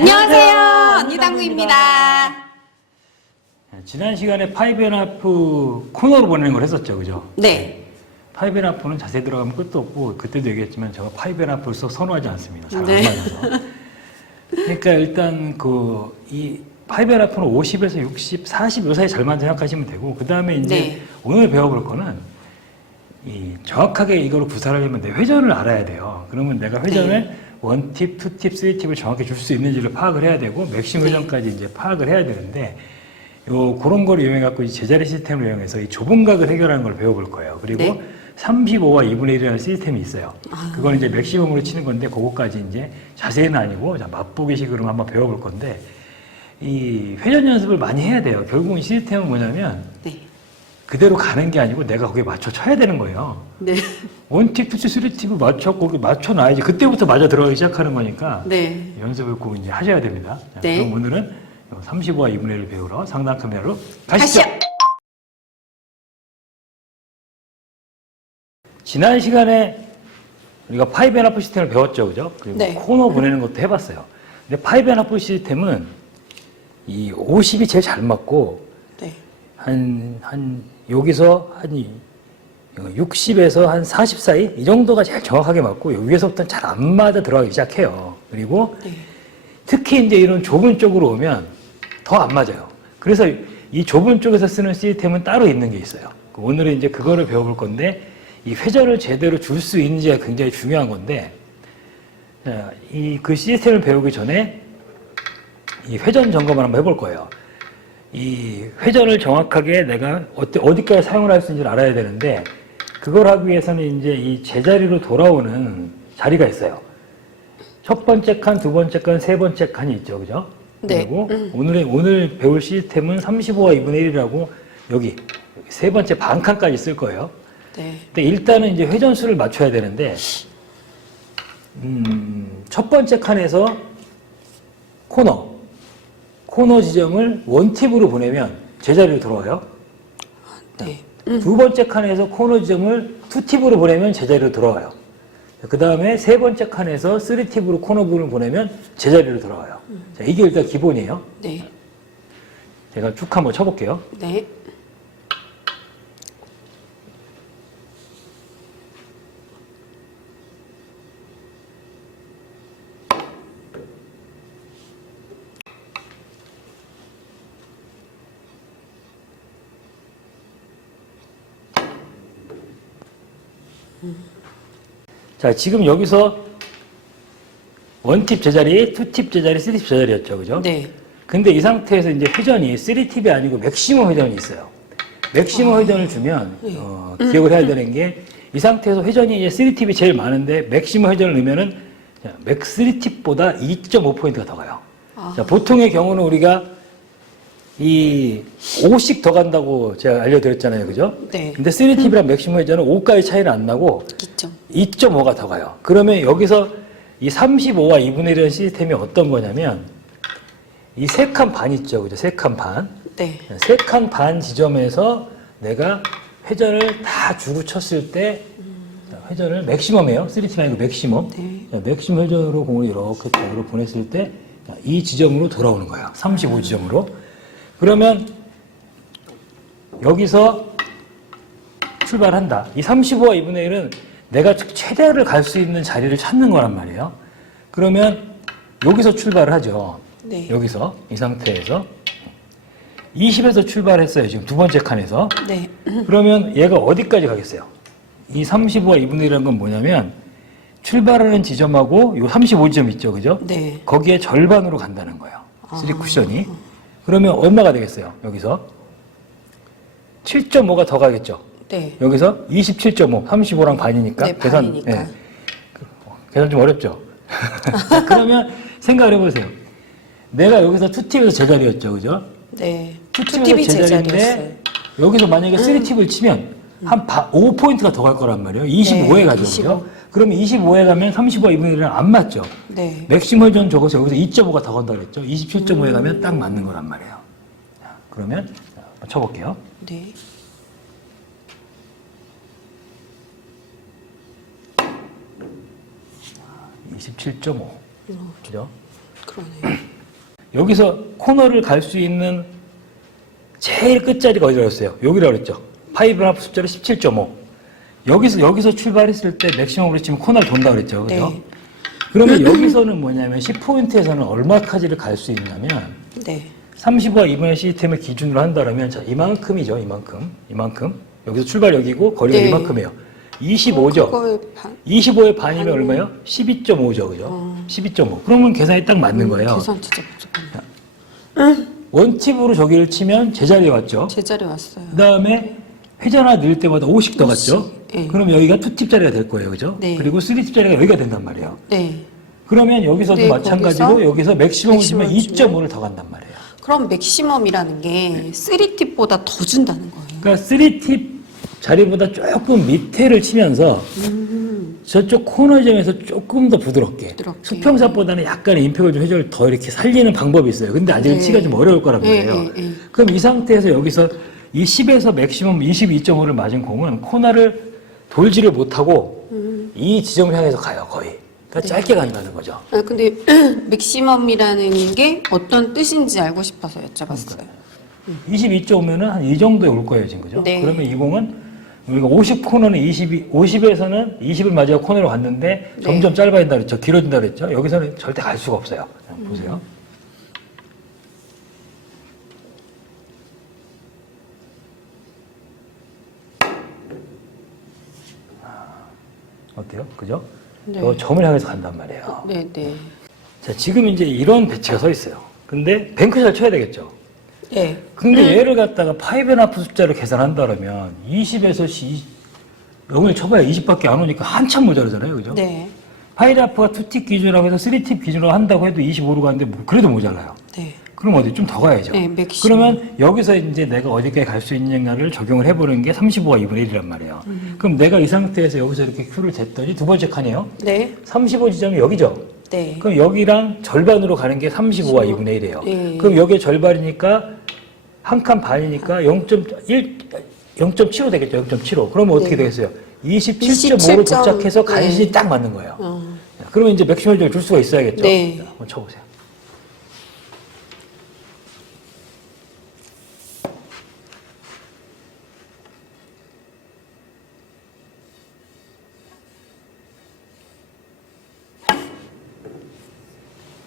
안녕하세요. 언니 당구입니다. 지난 시간에 5&1 코너로 보내는 걸 했었죠, 그죠? 네. 5&1는 자세히 들어가면 끝도 없고, 그때도 얘기했지만 제가 5&1을 썩 선호하지 않습니다. 잘 안 네. 맞아서. 그러니까 일단 이 5&1은 50에서 60, 40 요 사이 잘만 생각하시면 되고, 그 다음에 이제 네. 오늘 배워볼 거는 정확하게 이걸 구사하려면 내 회전을 알아야 돼요. 그러면 내가 회전을 네. 1팁, 2팁, 3팁을 정확히 줄 수 있는지를 파악을 해야 되고, 맥심 회전까지 이제 파악을 해야 되는데, 그런 걸 이용해갖고 제자리 시스템을 이용해서 이 좁은 각을 해결하는 걸 배워볼 거예요. 그리고 네. 35와 2분의 1이라는 시스템이 있어요. 아. 그건 이제 맥시멈으로 치는 건데, 그거까지 이제 자세히는 아니고, 자, 맛보기식으로 한번 배워볼 건데, 이 회전 연습을 많이 해야 돼요. 결국 이 시스템은 뭐냐면, 네. 그대로 가는 게 아니고 내가 거기에 맞춰 쳐야 되는 거예요. 네. 1팁, 2팁, 3팁을 거기 맞춰놔야지. 그때부터 맞아 들어가기 시작하는 거니까 네. 연습을 꼭 이제 하셔야 됩니다. 자, 네. 그럼 오늘은 35와 2분의 1을 배우러 상단 카메라로 가시죠. 지난 시간에 우리가 5&1 시스템을 배웠죠, 그죠? 그리고 네. 코너 보내는 것도 해봤어요. 근데 5&1 시스템은 이 50이 제일 잘 맞고 네. 여기서 한 60에서 한 40 사이? 이 정도가 제일 정확하게 맞고, 여기서부터는 잘 안 맞아 들어가기 시작해요. 그리고 네. 특히 이제 이런 좁은 쪽으로 오면 더 안 맞아요. 그래서 이 좁은 쪽에서 쓰는 시스템은 따로 있는 게 있어요. 오늘은 이제 그거를 배워볼 건데, 이 회전을 제대로 줄 수 있는지가 굉장히 중요한 건데, 그 시스템을 배우기 전에 이 회전 점검을 한번 해볼 거예요. 이 회전을 정확하게 내가 어디까지 사용을 할 수 있는지를 알아야 되는데, 그걸 하기 위해서는 이제 이 제자리로 돌아오는 자리가 있어요. 첫 번째 칸, 두 번째 칸, 세 번째 칸이 있죠, 그죠? 네. 그리고 오늘 배울 시스템은 35와 2분의 1이라고 여기 세 번째 반 칸까지 쓸 거예요. 네. 근데 일단은 이제 회전수를 맞춰야 되는데, 첫 번째 칸에서 코너 지점을 1팁으로 보내면 제자리로 돌아와요. 네. 두 번째 칸에서 코너 지점을 2팁으로 보내면 제자리로 돌아와요. 그 다음에 세 번째 칸에서 3팁으로 코너 부분을 보내면 제자리로 돌아와요. 자, 이게 일단 기본이에요. 네. 제가 쭉 한번 쳐볼게요. 네. 자, 지금 여기서 1팁 제자리, 2팁 제자리, 3팁 제자리였죠, 그죠? 네. 근데 이 상태에서 이제 회전이 3팁이 아니고 맥시멈 회전이 있어요. 맥시멈 회전을 주면, 기억을 해야 되는 게, 이 상태에서 회전이 이제 3팁이 제일 많은데, 맥시멈 회전을 넣으면은, 3팁보다 2.5포인트가 더 가요. 자, 보통의 경우는 우리가 이 5씩 더 간다고 제가 알려드렸잖아요, 그죠? 네. 근데 3팁이랑 맥시멈 회전은 5까지 차이는 안 나고, 2.5가 더 가요. 그러면 여기서 이 35와 2분의 1이라는 시스템이 어떤 거냐면, 이 3칸 반 있죠, 그죠? 3칸 반. 네. 3칸 반 지점에서 내가 회전을 다 주고 쳤을 때, 회전을 맥시멈이에요. 3팁 아니고 맥시멈. 네. 맥시멈 회전으로 공을 이렇게 쪽으로 보냈을 때, 이 지점으로 돌아오는 거예요. 35 지점으로. 그러면 여기서 출발한다. 이 35와 2분의 1은 내가 최대를 갈 수 있는 자리를 찾는 거란 말이에요. 그러면 여기서 출발을 하죠. 네. 여기서 이 상태에서 20에서 출발했어요. 지금 두 번째 칸에서. 네. 그러면 얘가 어디까지 가겠어요? 이 35와 2분의 1이라는 건 뭐냐면, 출발하는 지점하고 요 35지점 있죠, 그죠? 네. 거기에 절반으로 간다는 거예요. 3쿠션이. 그러면 얼마가 되겠어요? 여기서 7.5가 더 가겠죠. 네. 여기서 27.5, 35랑 반이니까. 네, 반이니까. 계산 좀 어렵죠. 그러면 생각을 해보세요. 내가 여기서 2팁에서 제자리였죠, 그죠? 네. 2팁이 제자리인데, 여기서 만약에 3팁을 치면 한 5포인트가 더 갈 거란 말이에요. 25에 가죠, 25. 그죠? 그러면 25에 가면 35와 2분의 1은 안 맞죠? 네. 맥시멈 회전 적어서 여기서 2.5가 더 간다 그랬죠? 27.5에 가면 딱 맞는 거란 말이에요. 자, 그러면 한번 쳐볼게요. 네. 27.5. 그죠? 그러네요. 여기서 코너를 갈 수 있는 제일 끝자리가 어디라고 했어요? 여기라고 그랬죠. 파이브 하프 숫자로 17.5. 여기서 출발했을 때 맥시멈으로 치면 코너를 돈다고 그랬죠. 그죠? 네. 그러면 여기서는 뭐냐면 10포인트에서는 얼마까지를 갈 수 있냐면 네. 35와 2분의 시스템을 기준으로 한다면 자, 이만큼이죠. 이만큼. 여기서 출발 여기고 거리가 네. 이만큼이에요. 25죠. 그거의 반. 25의 반이면 얼마예요? 12.5죠. 그죠? 12.5. 그러면 계산이 딱 맞는 거예요. 계산 진짜 복잡하네. 원팁으로 저기를 치면 제자리에 왔죠. 제자리 왔어요. 그 다음에 회전화 넣을 때마다 50 더 갔죠. 네. 그럼 여기가 2팁 자리가 될 거예요. 그죠? 네. 그리고 3팁 자리가 여기가 된단 말이에요. 네. 그러면 여기서도 네, 마찬가지로 거기서 여기서 맥시멈을 주면 맥시멈 2.5를 더 간단 말이에요. 그럼 맥시멈이라는 게 3팁보다 더 준다는 거예요. 그러니까 3팁 자리보다 조금 밑에를 치면서 저쪽 코너점에서 조금 더 부드럽게 수평사보다는 약간의 임팩을 좀 회전을 더 이렇게 살리는 방법이 있어요. 근데 아직은 네. 치기가 좀 어려울 거란 네, 말이에요. 네, 네. 그럼 이 상태에서 여기서 이 10에서 맥시멈 22.5를 맞은 공은 코너를 돌지를 못하고 이 지점을 향해서 가요, 거의. 그러니까 짧게 간다는 거죠. 아, 근데 맥시멈이라는 게 어떤 뜻인지 알고 싶어서 여쭤봤어요. 22.5면은 한 이 정도에 올 거예요, 지금. 그죠? 네. 그러면 이 공은 우리가 50 코너는 50에서는 20을 맞아 코너로 갔는데 네. 점점 짧아진다 그랬죠. 길어진다 그랬죠. 여기서는 절대 갈 수가 없어요. 보세요. 어때요? 그죠? 네. 저 점을 향해서 간단 말이에요. 네, 네. 자, 지금 이제 이런 배치가 서 있어요. 근데 뱅크 잘 쳐야 되겠죠. 네. 근데 얘를 갖다가 파이브 앤 하프 숫자로 계산한다 그러면 20에서 0을 쳐봐야 20밖에 안 오니까 한참 모자라잖아요. 그죠? 네. 파이브 하프가 2팁 기준이라고 해서 3팁 기준으로 한다고 해도 25로 가는데 그래도 모자라요. 네. 그럼 어디 좀 더 가야죠. 네, 맥시멈. 그러면 여기서 이제 내가 어디까지 갈 수 있느냐를 적용을 해보는 게 35와 2분의 1이란 말이에요. 그럼 내가 이 상태에서 여기서 이렇게 큐를 쟀더니 두 번째 칸이에요. 네. 35 지점이 여기죠. 네. 그럼 여기랑 절반으로 가는 게 35와 2분의 1이에요. 네. 그럼 여기에 절반이니까 한 칸 반이니까 0.75 되겠죠. 0.75. 그러면 어떻게 네. 되겠어요? 27.5로 도착해서 간신히 네. 딱 맞는 거예요. 그러면 이제 맥시멀 줄 수가 있어야겠죠. 네. 자, 한번 쳐보세요.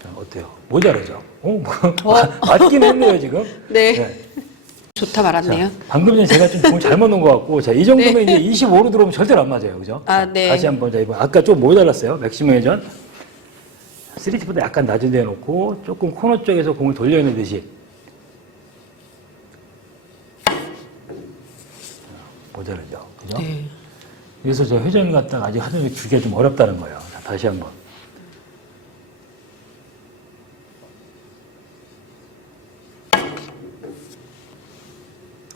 자, 어때요? 모자라죠? 맞긴 했네요, 지금. 네. 좋다 말았네요. 자, 방금 전에 제가 좀 공을 잘못 놓은 것 같고, 자, 이 정도면 이제 25로 들어오면 절대로 안 맞아요. 그죠? 아, 자, 네. 다시 한번, 자, 이번 아까 좀 모자랐어요. 맥시멈 회전. 3T보다 약간 낮은 데 놓고, 조금 코너 쪽에서 공을 돌려내듯이. 모자르죠. 그죠? 네. 그래서 저 회전 갖다가 아직 하늘에 주기가 좀 어렵다는 거예요. 자, 다시 한번.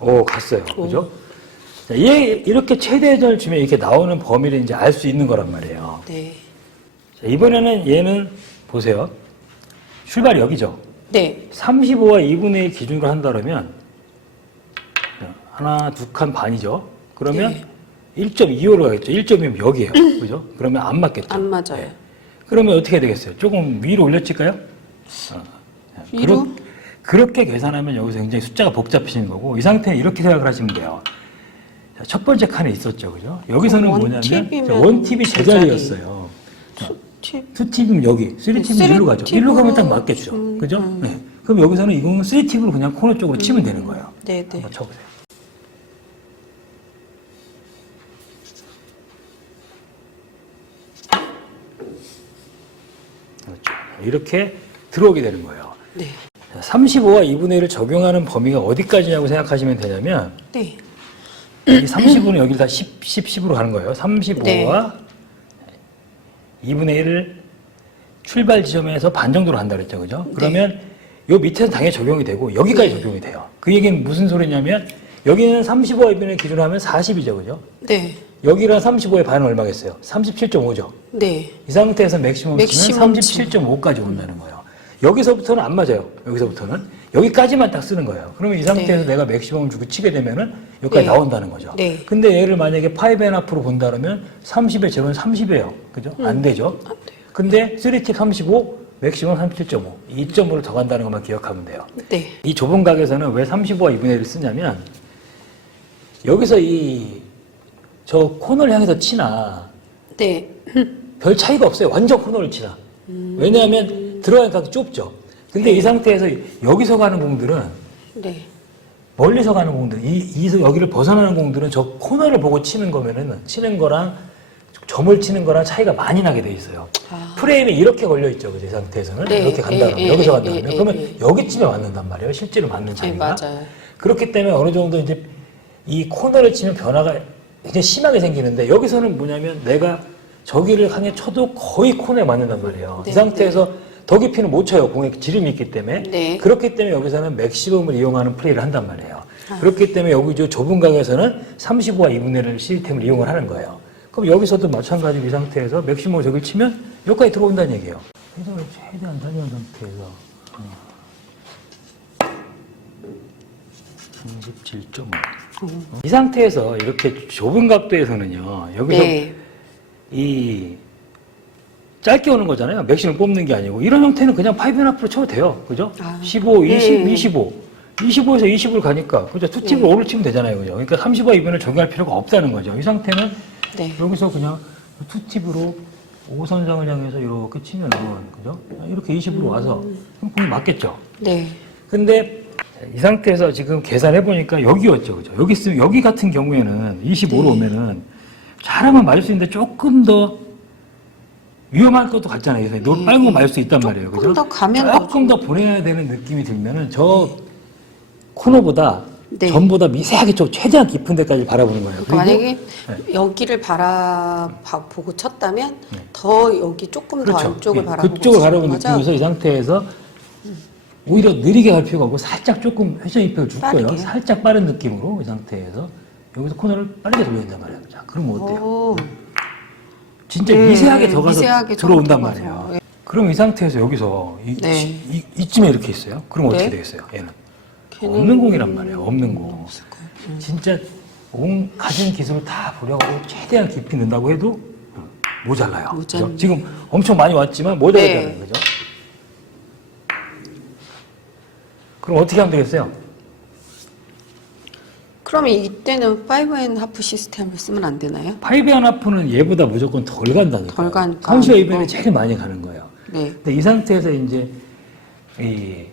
오, 갔어요. 그죠? 자, 이렇게 최대 회전을 주면 이렇게 나오는 범위를 이제 알 수 있는 거란 말이에요. 네. 자, 이번에는 얘는 보세요. 출발이 여기죠. 네. 35와 2분의 1 기준으로 한다면 하나, 두 칸 반이죠. 그러면 네. 1.25로 가겠죠. 1.2면 여기에요. 그죠? 그러면 안 맞겠죠. 안 맞아요. 그러면 어떻게 되겠어요? 조금 위로 올려칠까요? 위로? 그렇게 계산하면 여기서 굉장히 숫자가 복잡해지는 거고, 이 상태는 이렇게 생각을 하시면 돼요. 자, 첫 번째 칸에 있었죠. 그죠? 여기서는 뭐냐면, 원팁이 제자리였어요. 팁. 투팁은 여기, 쓰리팁은 일로 가죠. 일로 가면 딱 맞겠죠. 그죠? 네. 그럼 여기서는 이거는 쓰리팁으로 그냥 코너 쪽으로 치면 되는 거예요. 네, 네. 한번 쳐보세요. 그렇죠. 이렇게 들어오게 되는 거예요. 네. 35와 2분의 1을 적용하는 범위가 어디까지냐고 생각하시면 되냐면, 네. 이 35는 여기를 다 10, 10으로 가는 거예요. 35와 네. 2분의 1을 출발 지점에서 반 정도로 한다 그랬죠. 그죠? 그러면 요 밑에는 당연히 적용이 되고 여기까지 적용이 돼요. 그 얘기는 무슨 소리냐면 여기는 35와 2분의 1 기준으로 하면 40이죠. 그죠? 네. 여기랑 35의 반은 얼마겠어요? 37.5죠. 네. 이 상태에서 맥시멈 치면 맥시멈 37.5까지 온다는 거예요. 여기서부터는 안 맞아요. 여기서부터는. 여기까지만 딱 쓰는 거예요. 그러면 이 상태에서 내가 맥시멈을 주고 치게 되면은 여기까지 네. 나온다는 거죠. 네. 근데 얘를 만약에 5.5로 본다 그러면 30의 제로는 30이에요. 그죠? 안 되죠? 안 돼요. 근데 3팁 35, 맥시멈 37.5, 2.5를 더 간다는 것만 기억하면 돼요. 네. 이 좁은 각에서는 왜 35와 2분의 1을 쓰냐면 여기서 저 코너를 향해서 치나 네. 별 차이가 없어요. 완전 코너를 치나. 왜냐하면 들어가는 각이 좁죠. 근데 이 상태에서 여기서 가는 공들은 네. 멀리서 가는 공들, 여기를 벗어나는 공들은 저 코너를 보고 치는 거랑 점을 치는 거랑 차이가 많이 나게 돼 있어요. 아. 프레임이 이렇게 걸려 있죠. 그죠? 이 상태에서는. 네. 이렇게 간다 그러면, 여기서 간다 그러면. 그러면 예. 여기쯤에 맞는단 말이에요. 실제로 맞는 네, 차이가. 맞아요. 그렇기 때문에 어느 정도 이제 이 코너를 치면 변화가 굉장히 심하게 생기는데 여기서는 뭐냐면 내가 저기를 향해 쳐도 거의 코너에 맞는단 말이에요. 네, 이 상태에서 더 깊이는 못 쳐요. 공에 지름이 있기 때문에. 네. 그렇기 때문에 여기서는 맥시멈을 이용하는 플레이를 한단 말이에요. 그렇기 때문에 여기 저 좁은 각에서는 35와 2분의 1 시스템을 이용을 하는 거예요. 그럼 여기서도 마찬가지로 이 상태에서 맥시멈을 저기 치면 여기까지 들어온다는 얘기예요. 회전을 최대한 다녀온 상태에서 37.5. 이 상태에서 이렇게 좁은 각도에서는요. 여기서 네. 이 짧게 오는 거잖아요. 맥심을 뽑는 게 아니고 이런 형태는 그냥 5.5로 쳐도 돼요. 그죠? 아. 15, 20, 네. 25. 25에서 20을 가니까 그죠? 투팁을 5를 치면 되잖아요. 그죠? 그러니까 30과 2분을 적용할 필요가 없다는 거죠. 이 상태는 네. 여기서 그냥 투팁으로 5선상을 향해서 이렇게 치면은 그죠? 이렇게 20으로 와서 그럼 공이 맞겠죠. 네. 근데 이 상태에서 지금 계산해 보니까 여기였죠. 그죠? 여기 같은 경우에는 25로 네. 오면은 잘하면 맞을 수 있는데 조금 더 위험할 것도 같잖아요. 빨간 거 맞을 수 있단 말이에요. 그죠? 조금 더 가면 조금 더 보내야 되는 느낌이 들면은 저 코너보다 네. 전보다 미세하게 좀 최대한 깊은 데까지 바라보는 거예요. 그러니까 만약에 네. 여기를 보고 쳤다면 네. 더 여기 조금 더 안쪽을 예, 바라보고 그쪽을 바라보는 거죠? 느낌에서 이 상태에서 오히려 느리게 갈 필요가 없고 살짝 조금 회전 입력을 줄 거예요. 빠르게. 살짝 빠른 느낌으로 이 상태에서 여기서 코너를 빠르게 돌려야 된단 말이에요. 자, 그러면 어때요? 오. 진짜 미세하게 더 가서 미세하게 들어온단 더 가서. 말이에요. 예. 그럼 이 상태에서 여기서 네. 이쯤에 이렇게 있어요. 그럼 어떻게 네. 되겠어요? 얘는 걔는 없는 공이란 말이에요. 없는 공. 없을 거예요. 진짜 온 가진 기술을 다 보려고 최대한 깊이 넣는다고 해도 모자라요. 모자라요. 그죠? 지금 엄청 많이 왔지만 모자라잖아요. 네. 그죠? 그럼 어떻게 하면 되겠어요? 그러면 이때는 5.5 시스템을 쓰면 안 되나요? 5.5는 얘보다 무조건 덜 간다니까. 덜 가니까. 30와 2분이 제일 많이 가는 거예요. 네. 근데 이 상태에서 이제 이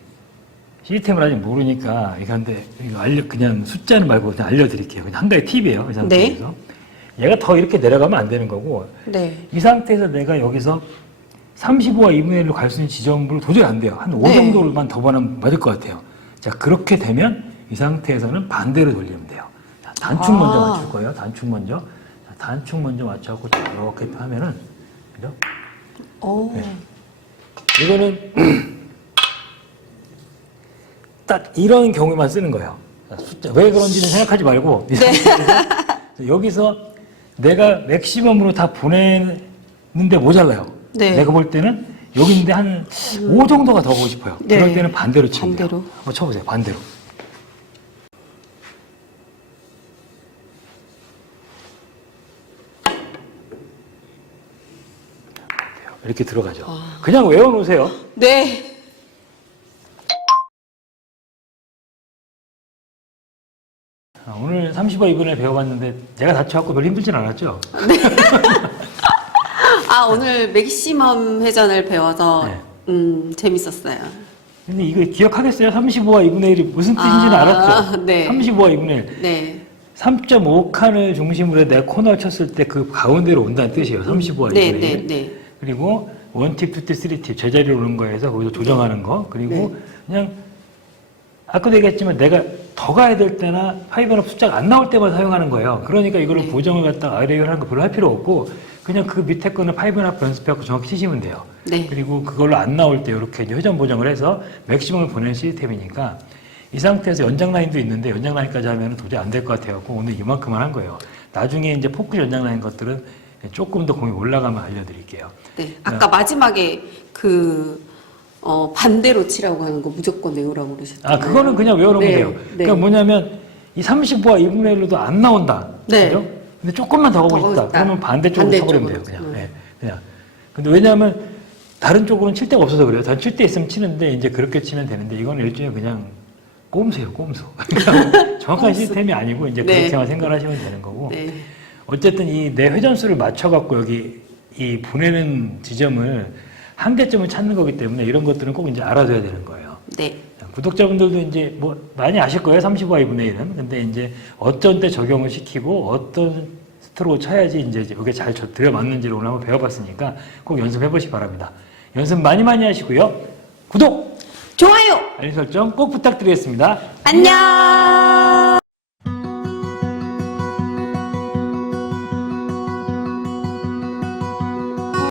시스템을 아직 모르니까 이건데 이거 그냥 숫자는 말고 그냥 알려드릴게요. 그냥 한 가지 팁이에요. 이 상태에서 얘가 더 이렇게 내려가면 안 되는 거고 네. 이 상태에서 내가 여기서 35와 2분의 1로 갈 수 있는 지점으로 도저히 안 돼요. 한 5 네. 정도만 더 보면 맞을 것 같아요. 자, 그렇게 되면 이 상태에서는 반대로 돌리면 돼요. 자, 단축 먼저 맞출 거예요. 단축 먼저. 자, 단축 먼저 맞춰갖고 이렇게 하면은, 그죠? 오. 네. 이거는 딱 이런 경우만 쓰는 거예요. 자, 숫자, 왜 그런지는 생각하지 말고, 이 상태에서 여기서 내가 맥시멈으로 다 보내는데 모자라요. 네. 내가 볼 때는 여기인데 한 5 정도가 더 보고 싶어요. 네. 그럴 때는 반대로 치면 돼요. 반대로. 한번 쳐보세요. 반대로. 이렇게 들어가죠. 그냥 외워놓으세요. 네. 오늘 30화 2분을 배워봤는데 제가 다쳐갖고 별로 힘들진 않았죠? 아, 오늘 맥시멈 회전을 배워서 네. 재밌었어요. 근데 이거 기억하겠어요? 35와 2분의 1이 무슨 뜻인지는 알았죠? 네. 35와 2분의 1. 네. 3.5칸을 중심으로 내가 코너를 쳤을 때 그 가운데로 온다는 뜻이에요. 35와 2분의 1. 네, 네, 네. 그리고 1팁, 2팁, 3팁 제자리로 오는 거에서 거기서 조정하는 거. 그리고 네. 그냥 아까도 얘기했지만 내가 더 가야 될 때나 5업 숫자가 안 나올 때만 사용하는 거예요. 그러니까 이거를 네. 보정을 갖다가 아래를 하는 거 별로 할 필요 없고 그냥 그 밑에 거는 5업 연습해갖고 정확히 치시면 돼요. 네. 그리고 그걸로 안 나올 때 이렇게 이제 회전 보정을 해서 맥시멈을 보내는 시스템이니까 이 상태에서 연장 라인도 있는데 연장 라인까지 하면 도저히 안 될 것 같아갖고 오늘 이만큼만 한 거예요. 나중에 이제 포크 연장 라인 것들은 조금 더 공이 올라가면 알려드릴게요. 네. 아까 마지막에 반대로 치라고 하는 거 무조건 외우라고 그러셨잖아요. 아, 그거는 그냥 외워놓으면 네, 돼요. 네. 그러니까 뭐냐면, 이 35와 2분의 1로도 안 나온다. 네. 그죠? 근데 조금만 더 가고 더 가고 싶다. 싶다. 그러면 반대쪽으로 쳐버리면 돼요. 반대쪽으로. 그냥. 네, 그냥. 근데 왜냐하면, 다른 쪽으로는 칠 데가 없어서 그래요. 전 칠 데 있으면 치는데 이제 그렇게 치면 되는데 이건 일종의 그냥 꼼수예요, 꼼수. 그러니까 정확한 시스템이 아니고 이제 네. 그렇게만 생각을 하시면 되는 거고. 네. 어쨌든 이 내 회전수를 맞춰갖고 여기 이 보내는 지점을 한계점을 찾는 거기 때문에 이런 것들은 꼭 이제 알아둬야 되는 거예요. 네. 구독자분들도 이제 뭐 많이 아실 거예요. 35I분의 1은. 근데 이제 어떤 때 적용을 시키고 어떤 스트로크 쳐야지 이제 이게 잘 들어맞는지를 오늘 한번 배워봤으니까 꼭 연습해 보시기 바랍니다. 연습 많이 하시고요. 구독! 좋아요! 알림 설정 꼭 부탁드리겠습니다. 안녕!